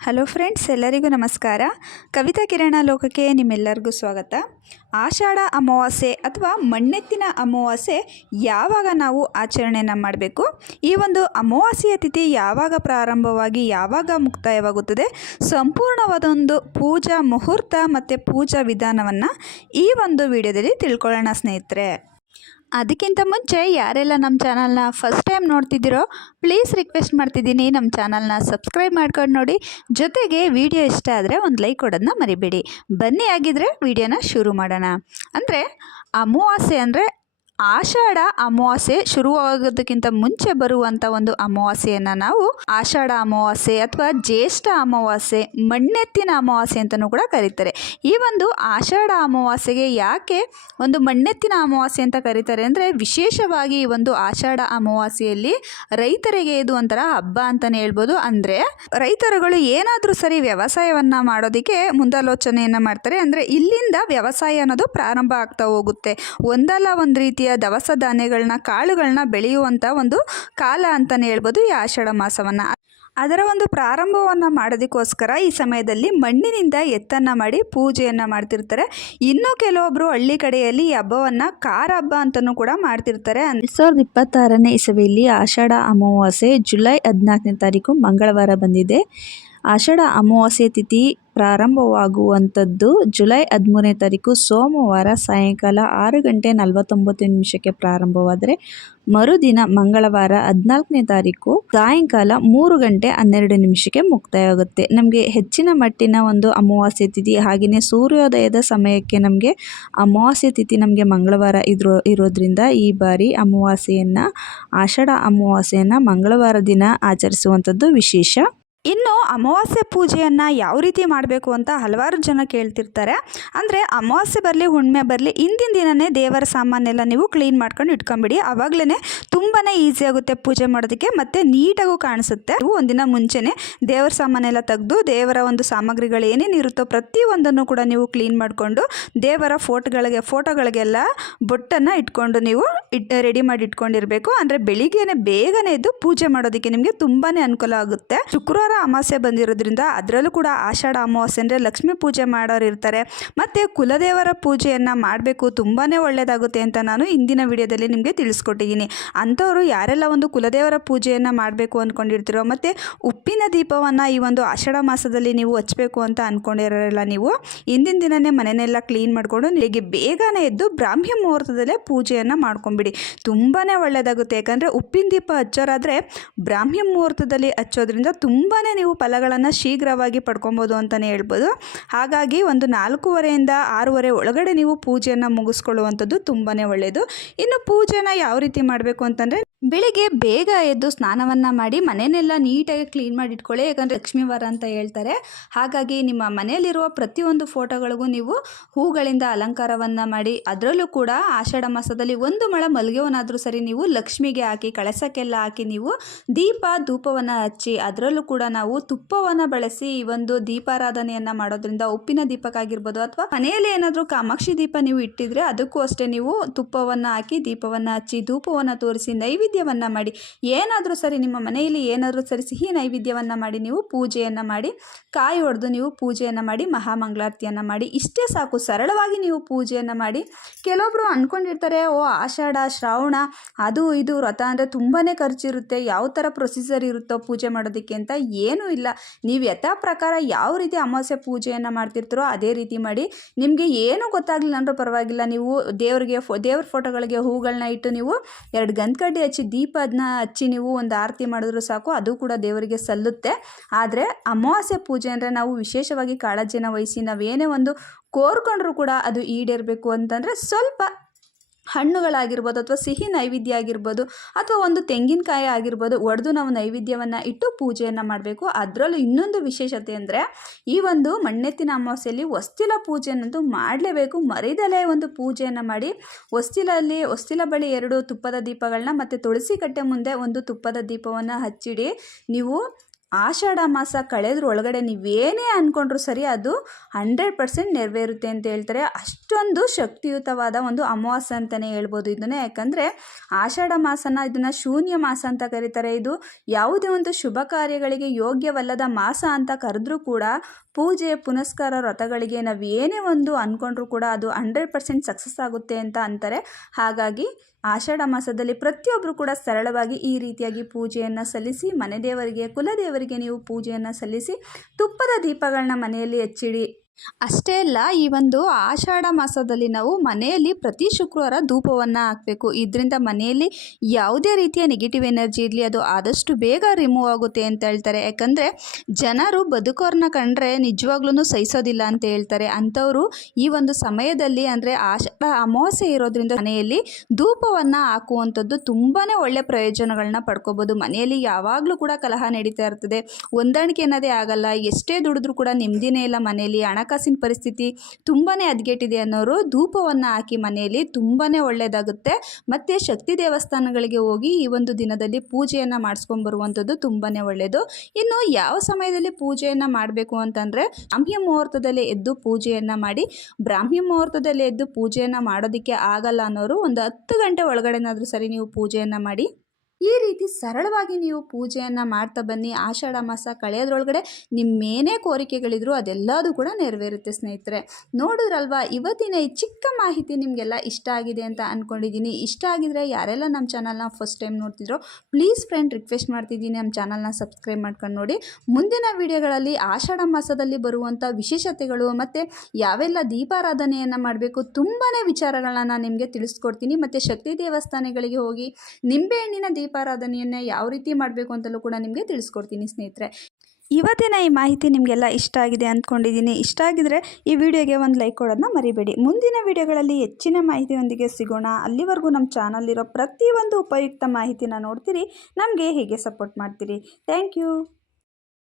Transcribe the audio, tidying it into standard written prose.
Hello friends, ಎಲ್ಲರಿಗೂ ನಮಸ್ಕಾರ. ಕವಿತಾ ಕಿರಣ ಲೋಕಕ್ಕೆ ನಿಮ್ಮೆಲ್ಲರಿಗೂ ಸ್ವಾಗತ. ಆಷಾಢ ಅಮಾವಾಸ್ಯೆ ಅಥವಾ ಮಣ್ಣೆತ್ತಿನ ಅಮಾವಾಸ್ಯೆ ಯಾವಾಗ ನಾವು ಆಚರಣೆಯನ್ನು ಮಾಡಬೇಕು, ಈ ಒಂದು ಅಮಾವಾಸ್ಯೆಯ ತಿಥಿ ಯಾವಾಗ ಪ್ರಾರಂಭವಾಗಿ ಯಾವಾಗ ಮುಕ್ತಾಯವಾಗುತ್ತದೆ, ಸಂಪೂರ್ಣವಾದ ಒಂದು ಪೂಜಾ ಮುಹೂರ್ತ ಮತ್ತು ಪೂಜಾ ವಿಧಾನವನ್ನು ಈ ಒಂದು ವಿಡಿಯೋದಲ್ಲಿ ತಿಳ್ಕೊಳ್ಳೋಣ ಸ್ನೇಹಿತರೆ. ಅದಕ್ಕಿಂತ ಮುಂಚೆ ಯಾರೆಲ್ಲ ನಮ್ಮ ಚಾನಲ್ನ ಫಸ್ಟ್ ಟೈಮ್ ನೋಡ್ತಿದ್ದೀರೋ ಪ್ಲೀಸ್ ರಿಕ್ವೆಸ್ಟ್ ಮಾಡ್ತಿದ್ದೀನಿ, ನಮ್ಮ ಚಾನಲ್ನ ಸಬ್ಸ್ಕ್ರೈಬ್ ಮಾಡ್ಕೊಂಡು ನೋಡಿ. ಜೊತೆಗೆ ವಿಡಿಯೋ ಇಷ್ಟ ಆದರೆ ಒಂದು ಲೈಕ್ ಕೊಡೋದನ್ನ ಮರಿಬೇಡಿ. ಬನ್ನಿ, ಆಗಿದ್ರೆ ವಿಡಿಯೋನ ಶುರು ಮಾಡೋಣ. ಅಂದರೆ ಅಮಾವಾಸ್ಯೆ ಅಂದರೆ ಆಷಾಢ ಅಮಾವಾಸ್ಯೆ ಶುರುವಾಗೋದಕ್ಕಿಂತ ಮುಂಚೆ ಬರುವಂಥ ಒಂದು ಅಮಾವಾಸ್ಯೆಯನ್ನು ನಾವು ಆಷಾಢ ಅಮಾವಾಸ್ಯೆ ಅಥವಾ ಜ್ಯೇಷ್ಠ ಅಮಾವಾಸ್ಯೆ, ಮಣ್ಣೆತ್ತಿನ ಅಮಾವಾಸ್ಯೆ ಅಂತಲೂ ಕೂಡ ಕರೀತಾರೆ. ಈ ಒಂದು ಆಷಾಢ ಅಮಾವಾಸ್ಯೆಗೆ ಯಾಕೆ ಒಂದು ಮಣ್ಣೆತ್ತಿನ ಅಮಾವಾಸ್ಯೆ ಅಂತ ಕರೀತಾರೆ ಅಂದರೆ, ವಿಶೇಷವಾಗಿ ಈ ಒಂದು ಆಷಾಢ ಅಮಾವಾಸ್ಯೆಯಲ್ಲಿ ರೈತರಿಗೆ ಇದು ಒಂಥರ ಹಬ್ಬ ಅಂತಲೇ ಹೇಳ್ಬೋದು. ಅಂದರೆ ರೈತರುಗಳು ಏನಾದರೂ ಸರಿ ವ್ಯವಸಾಯವನ್ನು ಮಾಡೋದಕ್ಕೆ ಮುಂದಾಲೋಚನೆಯನ್ನು ಮಾಡ್ತಾರೆ. ಅಂದರೆ ಇಲ್ಲಿಂದ ವ್ಯವಸಾಯ ಅನ್ನೋದು ಪ್ರಾರಂಭ ಆಗ್ತಾ ಹೋಗುತ್ತೆ. ಒಂದಲ್ಲ ಒಂದು ರೀತಿಯ ದವಸ ಧಾನ್ಯಗಳನ್ನ, ಕಾಳುಗಳನ್ನ ಬೆಳೆಯುವಂಥ ಒಂದು ಕಾಲ ಅಂತಲೇ ಹೇಳ್ಬೋದು ಈ ಆಷಾಢ ಮಾಸವನ್ನು. ಅದರ ಒಂದು ಪ್ರಾರಂಭವನ್ನು ಮಾಡೋದಕ್ಕೋಸ್ಕರ ಈ ಸಮಯದಲ್ಲಿ ಮಣ್ಣಿನಿಂದ ಎತ್ತನ್ನು ಮಾಡಿ ಪೂಜೆಯನ್ನು ಮಾಡ್ತಿರ್ತಾರೆ. ಇನ್ನೂ ಕೆಲವೊಬ್ಬರು ಹಳ್ಳಿ ಕಡೆಯಲ್ಲಿ ಈ ಹಬ್ಬವನ್ನು ಕಾರ ಹಬ್ಬ ಅಂತಲೂ ಕೂಡ ಮಾಡ್ತಿರ್ತಾರೆ. 2026ನೇ ಇಸವಿಯಲ್ಲಿ ಆಷಾಢ ಅಮಾವಾಸ್ಯೆ ಜುಲೈ 14ನೇ ತಾರೀಕು ಮಂಗಳವಾರ ಬಂದಿದೆ. ಆಷಾಢ ಅಮಾವಾಸ್ಯೆ ತಿಥಿ ಪ್ರಾರಂಭವಾಗುವಂಥದ್ದು ಜುಲೈ 13ನೇ ತಾರೀಕು ಸೋಮವಾರ ಸಾಯಂಕಾಲ 6:49 ಪ್ರಾರಂಭವಾದರೆ, ಮರುದಿನ ಮಂಗಳವಾರ 14ನೇ ತಾರೀಕು ಸಾಯಂಕಾಲ 3:12 ಮುಕ್ತಾಯವಾಗುತ್ತೆ. ನಮಗೆ ಹೆಚ್ಚಿನ ಮಟ್ಟಿನ ಒಂದು ಅಮಾವಾಸ್ಯೆ ತಿಥಿ, ಹಾಗೆಯೇ ಸೂರ್ಯೋದಯದ ಸಮಯಕ್ಕೆ ನಮಗೆ ಅಮಾವಾಸ್ಯೆ ತಿಥಿ ನಮಗೆ ಮಂಗಳವಾರ ಇರೋದ್ರಿಂದ ಈ ಬಾರಿ ಆಷಾಢ ಅಮಾವಾಸ್ಯೆಯನ್ನು ಮಂಗಳವಾರ ದಿನ ಆಚರಿಸುವಂಥದ್ದು ವಿಶೇಷ. ಇನ್ನು ಅಮಾವಾಸ್ಯೆ ಪೂಜೆಯನ್ನು ಯಾವ ರೀತಿ ಮಾಡಬೇಕು ಅಂತ ಹಲವಾರು ಜನ ಕೇಳ್ತಿರ್ತಾರೆ. ಅಂದರೆ ಅಮಾವಾಸ್ಯೆ ಬರಲಿ ಹುಣ್ಣಿಮೆ ಬರಲಿ ಹಿಂದಿನ ದಿನವೇ ದೇವರ ಸಾಮಾನೆಲ್ಲ ನೀವು ಕ್ಲೀನ್ ಮಾಡ್ಕೊಂಡು ಇಟ್ಕೊಂಬಿಡಿ. ಆವಾಗಲೇ ತುಂಬಾ ಈಸಿ ಆಗುತ್ತೆ ಪೂಜೆ ಮಾಡೋದಕ್ಕೆ, ಮತ್ತು ನೀಟಾಗೂ ಕಾಣಿಸುತ್ತೆ. ನೀವು ಒಂದಿನ ಮುಂಚೆನೇ ದೇವರ ಸಾಮಾನೆಲ್ಲ ತೆಗೆದು ದೇವರ ಒಂದು ಸಾಮಗ್ರಿಗಳು ಏನೇನಿರುತ್ತೋ ಪ್ರತಿಯೊಂದನ್ನು ಕೂಡ ನೀವು ಕ್ಲೀನ್ ಮಾಡಿಕೊಂಡು ದೇವರ ಫೋಟೋಗಳಿಗೆಲ್ಲ ಬೊಟ್ಟನ್ನು ಇಟ್ಕೊಂಡು ನೀವು ರೆಡಿ ಮಾಡಿ ಇಟ್ಕೊಂಡಿರಬೇಕು. ಅಂದರೆ ಬೆಳಿಗ್ಗೆನೆ ಬೇಗನೆ ಎದ್ದು ಪೂಜೆ ಮಾಡೋದಕ್ಕೆ ನಿಮಗೆ ತುಂಬಾ ಅನುಕೂಲ ಆಗುತ್ತೆ. ಶುಕ್ರವಾರ ಅಮಾವಾಸ್ಯೆ ಬಂದಿರೋದ್ರಿಂದ ಅದರಲ್ಲೂ ಕೂಡ ಆಷಾಢ ಅಮಾವಾಸ್ಯೆ ಅಂದರೆ ಲಕ್ಷ್ಮೀ ಪೂಜೆ ಮಾಡೋರು ಇರ್ತಾರೆ. ಮತ್ತು ಕುಲದೇವರ ಪೂಜೆಯನ್ನು ಮಾಡಬೇಕು, ತುಂಬಾ ಒಳ್ಳೆಯದಾಗುತ್ತೆ ಅಂತ ನಾನು ಇಂದಿನ ವಿಡಿಯೋದಲ್ಲಿ ನಿಮಗೆ ತಿಳಿಸ್ಕೊಟ್ಟಿದ್ದೀನಿ. ಅಂಥವರು ಯಾರೆಲ್ಲ ಒಂದು ಕುಲದೇವರ ಪೂಜೆಯನ್ನು ಮಾಡಬೇಕು ಅಂದ್ಕೊಂಡಿರ್ತೀರೋ, ಮತ್ತು ಉಪ್ಪಿನ ದೀಪವನ್ನು ಈ ಒಂದು ಆಷಾಢ ಮಾಸದಲ್ಲಿ ನೀವು ಹಚ್ಚಬೇಕು ಅಂತ ಅಂದ್ಕೊಂಡಿರೋಲ್ಲ, ನೀವು ಹಿಂದಿನ ದಿನವೇ ಮನೆಯೆಲ್ಲ ಕ್ಲೀನ್ ಮಾಡಿಕೊಂಡು ನಿಮಗೆ ಬೇಗನೆ ಎದ್ದು ಬ್ರಾಹ್ಮಿ ಮುಹೂರ್ತದಲ್ಲೇ ಪೂಜೆಯನ್ನು ಮಾಡ್ಕೊಂಬಿಡಿ. ತುಂಬಾ ಒಳ್ಳೆಯದಾಗುತ್ತೆ. ಯಾಕಂದರೆ ಉಪ್ಪಿನ ದೀಪ ಹಚ್ಚೋರಾದರೆ ಬ್ರಾಹ್ಮಿ ಮುಹೂರ್ತದಲ್ಲಿ ಹಚ್ಚೋದ್ರಿಂದ ತುಂಬಾ ನೀವು ಫಲಗಳನ್ನು ಶೀಘ್ರವಾಗಿ ಪಡ್ಕೊಬೋದು ಅಂತಲೇ ಹೇಳ್ಬೋದು. ಹಾಗಾಗಿ ಒಂದು 4:15 6:30 ಒಳಗಡೆ ನೀವು ಪೂಜೆಯನ್ನು ಮುಗಿಸ್ಕೊಳ್ಳುವಂಥದ್ದು ತುಂಬಾ ಒಳ್ಳೆಯದು. ಇನ್ನು ಪೂಜೆನ ಯಾವ ರೀತಿ ಮಾಡಬೇಕು ಅಂತಂದರೆ, ಬೆಳಿಗ್ಗೆ ಬೇಗ ಎದ್ದು ಸ್ನಾನವನ್ನು ಮಾಡಿ ಮನೆಯನ್ನೆಲ್ಲ ನೀಟಾಗಿ ಕ್ಲೀನ್ ಮಾಡಿ ಇಟ್ಕೊಳ್ಳಿ. ಯಾಕಂದರೆ ಲಕ್ಷ್ಮೀ ವಾರ ಅಂತ ಹೇಳ್ತಾರೆ. ಹಾಗಾಗಿ ನಿಮ್ಮ ಮನೆಯಲ್ಲಿರುವ ಪ್ರತಿಯೊಂದು ಫೋಟೋಗಳಿಗೂ ನೀವು ಹೂಗಳಿಂದ ಅಲಂಕಾರವನ್ನು ಮಾಡಿ, ಅದರಲ್ಲೂ ಕೂಡ ಆಷಾಢ ಮಾಸದಲ್ಲಿ ಒಂದು ಮೊಳ ಮಲ್ಲಿಗೆವನ್ನಾದರೂ ಸರಿ ನೀವು ಲಕ್ಷ್ಮಿಗೆ ಹಾಕಿ, ಕಳಸಕ್ಕೆಲ್ಲ ಹಾಕಿ ನೀವು ಧೂಪವನ್ನು ಹಚ್ಚಿ, ಅದರಲ್ಲೂ ಕೂಡ ನಾವು ತುಪ್ಪವನ್ನು ಬಳಸಿ ಈ ಒಂದು ದೀಪಾರಾಧನೆಯನ್ನು ಮಾಡೋದ್ರಿಂದ, ಉಪ್ಪಿನ ದೀಪಕ್ಕಾಗಿರ್ಬೋದು ಅಥವಾ ಮನೆಯಲ್ಲಿ ಏನಾದರೂ ಕಾಮಾಕ್ಷಿ ದೀಪ ನೀವು ಇಟ್ಟಿದ್ರೆ ಅದಕ್ಕೂ ಅಷ್ಟೇ ನೀವು ತುಪ್ಪವನ್ನು ಹಾಕಿ ದೀಪವನ್ನು ಹಚ್ಚಿ ಧೂಪವನ್ನು ತೋರಿಸಿ ನೈವೇದ್ಯವನ್ನು ಮಾಡಿ, ಏನಾದರೂ ಸರಿ ನಿಮ್ಮ ಮನೆಯಲ್ಲಿ ಏನಾದರೂ ಸರಿ ಸಿಹಿ ನೈವೇದ್ಯವನ್ನು ಮಾಡಿ ನೀವು ಪೂಜೆಯನ್ನು ಮಾಡಿ, ಕಾಯಿ ಹೊಡೆದು ನೀವು ಪೂಜೆಯನ್ನು ಮಾಡಿ, ಮಹಾಮಂಗಳಾರತಿಯನ್ನು ಮಾಡಿ. ಇಷ್ಟೇ ಸಾಕು, ಸರಳವಾಗಿ ನೀವು ಪೂಜೆಯನ್ನು ಮಾಡಿ. ಕೆಲವೊಬ್ಬರು ಅಂದ್ಕೊಂಡಿರ್ತಾರೆ, ಆಷಾಢ ಶ್ರಾವಣ ಅದು ಇದು ವ್ರತ ಅಂದರೆ ತುಂಬಾ ಖರ್ಚಿರುತ್ತೆ, ಯಾವ ಥರ ಪ್ರೊಸೀಜರ್ ಇರುತ್ತೋ ಪೂಜೆ ಮಾಡೋದಕ್ಕೆ ಅಂತ. ಏನೂ ಇಲ್ಲ, ನೀವು ಯಥಾ ಪ್ರಕಾರ ಯಾವ ರೀತಿ ಅಮಾವಾಸ್ಯೆ ಪೂಜೆಯನ್ನು ಮಾಡ್ತಿರ್ತೀರೋ ಅದೇ ರೀತಿ ಮಾಡಿ. ನಿಮಗೆ ಏನೂ ಗೊತ್ತಾಗಲಿಲ್ಲ ಅಂದರೂ ಪರವಾಗಿಲ್ಲ, ನೀವು ದೇವ್ರ ಫೋಟೋಗಳಿಗೆ ಹೂಗಳನ್ನ ಇಟ್ಟು ನೀವು 2 ಗಂಧಕಡ್ಡಿ ಹಚ್ಚಿ ದೀಪ ಅದನ್ನ ಹಚ್ಚಿ ನೀವು ಒಂದು ಆರತಿ ಮಾಡಿದ್ರು ಸಾಕು, ಅದು ಕೂಡ ದೇವರಿಗೆ ಸಲ್ಲುತ್ತೆ. ಆದರೆ ಅಮಾವಾಸ್ಯೆ ಪೂಜೆ ಅಂದರೆ ನಾವು ವಿಶೇಷವಾಗಿ ಕಾಳಜಿನ ವಹಿಸಿ ನಾವೇನೇ ಒಂದು ಕೋರ್ಕೊಂಡ್ರೂ ಕೂಡ ಅದು ಈಡೇರಬೇಕು ಅಂತಂದರೆ ಸ್ವಲ್ಪ ಹಣ್ಣುಗಳಾಗಿರ್ಬೋದು ಅಥವಾ ಸಿಹಿ ನೈವೇದ್ಯ ಆಗಿರ್ಬೋದು ಅಥವಾ ಒಂದು ತೆಂಗಿನಕಾಯಿ ಆಗಿರ್ಬೋದು ಒಡೆದು ನಾವು ನೈವೇದ್ಯವನ್ನು ಇಟ್ಟು ಪೂಜೆಯನ್ನು ಮಾಡಬೇಕು. ಅದರಲ್ಲೂ ಇನ್ನೊಂದು ವಿಶೇಷತೆ ಅಂದರೆ, ಈ ಒಂದು ಮಣ್ಣೆತ್ತಿನ ಅಮಾವಾಸ್ಯೆಯಲ್ಲಿ ಹೊಸ್ತಿಲ ಪೂಜೆಯನ್ನಂತೂ ಮಾಡಲೇಬೇಕು. ಮರಿದಲೇ ಒಂದು ಪೂಜೆಯನ್ನು ಮಾಡಿ, ಹೊಸ್ತಿಲ ಬಳಿ 2 ತುಪ್ಪದ ದೀಪಗಳನ್ನ ಮತ್ತು ತುಳಸಿ ಕಟ್ಟೆ ಮುಂದೆ ಒಂದು ತುಪ್ಪದ ದೀಪವನ್ನು ಹಚ್ಚಿಡಿ. ನೀವು ಆಷಾಢ ಮಾಸ ಕಳೆದ್ರೊಳಗಡೆ ನೀವೇನೇ ಅಂದ್ಕೊಂಡ್ರೂ ಸರಿ ಅದು 100% ನೆರವೇರುತ್ತೆ ಅಂತ ಹೇಳ್ತಾರೆ. ಅಷ್ಟೊಂದು ಶಕ್ತಿಯುತವಾದ ಒಂದು ಅಮಾವಾಸ್ಯೆ ಅಂತಲೇ ಹೇಳ್ಬೋದು ಇದನ್ನು. ಯಾಕಂದರೆ ಆಷಾಢ ಮಾಸನ ಇದನ್ನು ಶೂನ್ಯ ಮಾಸ ಅಂತ ಕರೀತಾರೆ. ಇದು ಯಾವುದೇ ಒಂದು ಶುಭ ಕಾರ್ಯಗಳಿಗೆ ಯೋಗ್ಯವಲ್ಲದ ಮಾಸ ಅಂತ ಕರೆದ್ರೂ ಕೂಡ ಪೂಜೆ ಪುನಸ್ಕಾರ ವ್ರತಗಳಿಗೆ ನಾವು ಏನೇ ಒಂದು ಅಂದ್ಕೊಂಡ್ರೂ ಕೂಡ ಅದು 100% ಸಕ್ಸಸ್ ಆಗುತ್ತೆ ಅಂತ ಅಂತಾರೆ. ಹಾಗಾಗಿ ಆಷಾಢ ಮಾಸದಲ್ಲಿ ಪ್ರತಿಯೊಬ್ಬರು ಕೂಡ ಸರಳವಾಗಿ ಈ ರೀತಿಯಾಗಿ ಪೂಜೆಯನ್ನು ಸಲ್ಲಿಸಿ, ಮನೆ ದೇವರಿಗೆ ಕುಲದೇವರಿಗೆ ನೀವು ಪೂಜೆಯನ್ನು ಸಲ್ಲಿಸಿ ತುಪ್ಪದ ದೀಪಗಳನ್ನ ಮನೆಯಲ್ಲಿ ಹಚ್ಚಿಡಿ. ಅಷ್ಟೇ ಅಲ್ಲ, ಈ ಒಂದು ಆಷಾಢ ಮಾಸದಲ್ಲಿ ನಾವು ಮನೆಯಲ್ಲಿ ಪ್ರತಿ ಶುಕ್ರವಾರ ಧೂಪವನ್ನು ಹಾಕಬೇಕು. ಇದರಿಂದ ಮನೆಯಲ್ಲಿ ಯಾವುದೇ ರೀತಿಯ ನೆಗೆಟಿವ್ ಎನರ್ಜಿ ಇರಲಿ ಅದು ಆದಷ್ಟು ಬೇಗ ರಿಮೂವ್ ಆಗುತ್ತೆ ಅಂತ ಹೇಳ್ತಾರೆ. ಯಾಕಂದರೆ ಜನರು ಬದುಕೋರನ್ನ ಕಂಡ್ರೆ ನಿಜವಾಗ್ಲೂ ಸಹಿಸೋದಿಲ್ಲ ಅಂತ ಹೇಳ್ತಾರೆ. ಅಂಥವರು ಈ ಒಂದು ಸಮಯದಲ್ಲಿ ಅಂದರೆ ಆಷಾಢ ಅಮಾವಾಸ್ಯೆ ಇರೋದ್ರಿಂದ ಮನೆಯಲ್ಲಿ ಧೂಪವನ್ನು ಹಾಕುವಂಥದ್ದು ತುಂಬಾ ಒಳ್ಳೆಯ ಪ್ರಯೋಜನಗಳನ್ನ ಪಡ್ಕೋಬೋದು. ಮನೆಯಲ್ಲಿ ಯಾವಾಗಲೂ ಕೂಡ ಕಲಹ ನಡೀತಾ ಇರ್ತದೆ, ಹೊಂದಾಣಿಕೆ ಅನ್ನೋದೇ ಆಗಲ್ಲ, ಎಷ್ಟೇ ದುಡಿದ್ರೂ ಕೂಡ ನೆಮ್ಮದಿನೇ ಇಲ್ಲ, ಮನೆಯಲ್ಲಿ ಹಣಕಾಸಿನ ಪರಿಸ್ಥಿತಿ ತುಂಬಾ ಹದಗೆಟ್ಟಿದೆ ಅನ್ನೋರು ಧೂಪವನ್ನು ಹಾಕಿ ಮನೆಯಲ್ಲಿ ತುಂಬಾ ಒಳ್ಳೆಯದಾಗುತ್ತೆ. ಮತ್ತು ಶಕ್ತಿ ದೇವಸ್ಥಾನಗಳಿಗೆ ಹೋಗಿ ಈ ಒಂದು ದಿನದಲ್ಲಿ ಪೂಜೆಯನ್ನು ಮಾಡಿಸ್ಕೊಂಬರುವಂಥದ್ದು ತುಂಬಾ ಒಳ್ಳೆಯದು. ಇನ್ನು ಯಾವ ಸಮಯದಲ್ಲಿ ಪೂಜೆಯನ್ನು ಮಾಡಬೇಕು ಅಂತಂದರೆ ಬ್ರಾಹ್ಮಿ ಮುಹೂರ್ತದಲ್ಲಿ ಎದ್ದು ಪೂಜೆಯನ್ನು ಮಾಡಿ. ಬ್ರಾಹ್ಮಿ ಮುಹೂರ್ತದಲ್ಲಿ ಎದ್ದು ಪೂಜೆಯನ್ನು ಮಾಡೋದಕ್ಕೆ ಆಗಲ್ಲ ಅನ್ನೋರು ಒಂದು 10 ಗಂಟೆ ಒಳಗಡೆನಾದರೂ ಸರಿ ನೀವು ಪೂಜೆಯನ್ನು ಮಾಡಿ. ಈ ರೀತಿ ಸರಳವಾಗಿ ನೀವು ಪೂಜೆಯನ್ನು ಮಾಡ್ತಾ ಬನ್ನಿ. ಆಷಾಢ ಮಾಸ ಕಳೆಯೋದ್ರೊಳಗಡೆ ನಿಮ್ಮೇನೇ ಕೋರಿಕೆಗಳಿದ್ರು ಅದೆಲ್ಲದೂ ಕೂಡ ನೆರವೇರುತ್ತೆ ಸ್ನೇಹಿತರೆ. ನೋಡಿದ್ರಲ್ವಾ, ಇವತ್ತಿನ ಈ ಚಿಕ್ಕ ಮಾಹಿತಿ ನಿಮಗೆಲ್ಲ ಇಷ್ಟ ಆಗಿದೆ ಅಂತ ಅಂದ್ಕೊಂಡಿದ್ದೀನಿ. ಇಷ್ಟ ಆಗಿದ್ರೆ ಯಾರೆಲ್ಲ ನಮ್ಮ ಚಾನಲ್ನ ಫಸ್ಟ್ ಟೈಮ್ ನೋಡ್ತಿದ್ರೋ ಪ್ಲೀಸ್ ಫ್ರೆಂಡ್ ರಿಕ್ವೆಸ್ಟ್ ಮಾಡ್ತಿದ್ದೀನಿ, ನಮ್ಮ ಚಾನಲ್ನ ಸಬ್ಸ್ಕ್ರೈಬ್ ಮಾಡ್ಕೊಂಡು ನೋಡಿ. ಮುಂದಿನ ವಿಡಿಯೋಗಳಲ್ಲಿ ಆಷಾಢ ಮಾಸದಲ್ಲಿ ಬರುವಂಥ ವಿಶೇಷತೆಗಳು ಮತ್ತು ಯಾವೆಲ್ಲ ದೀಪಾರಾಧನೆಯನ್ನು ಮಾಡಬೇಕು ತುಂಬಾ ವಿಚಾರಗಳನ್ನ ನಿಮಗೆ ತಿಳಿಸ್ಕೊಡ್ತೀನಿ. ಮತ್ತು ಶಕ್ತಿ ದೇವಸ್ಥಾನಗಳಿಗೆ ಹೋಗಿ ನಿಂಬೆಹಣ್ಣಿನ ದೀಪಾರಾಧನೆಯನ್ನು ಯಾವ ರೀತಿ ಮಾಡಬೇಕು ಅಂತಲೂ ಕೂಡ ನಿಮಗೆ ತಿಳಿಸ್ಕೊಡ್ತೀನಿ ಸ್ನೇಹಿತರೆ. ಇವತ್ತಿನ ಈ ಮಾಹಿತಿ ನಿಮಗೆಲ್ಲ ಇಷ್ಟ ಆಗಿದೆ ಅಂದ್ಕೊಂಡಿದ್ದೀನಿ. ಇಷ್ಟ ಆಗಿದರೆ ಈ ವಿಡಿಯೋಗೆ ಒಂದು ಲೈಕ್ ಕೊಡೋದನ್ನ ಮರಿಬೇಡಿ. ಮುಂದಿನ ವಿಡಿಯೋಗಳಲ್ಲಿ ಹೆಚ್ಚಿನ ಮಾಹಿತಿಯೊಂದಿಗೆ ಸಿಗೋಣ. ಅಲ್ಲಿವರೆಗೂ ನಮ್ಮ ಚಾನಲ್ಲಿರೋ ಪ್ರತಿಯೊಂದು ಉಪಯುಕ್ತ ಮಾಹಿತಿನ ನೋಡ್ತೀರಿ, ನಮಗೆ ಹೀಗೆ ಸಪೋರ್ಟ್ ಮಾಡ್ತೀರಿ. Thank you.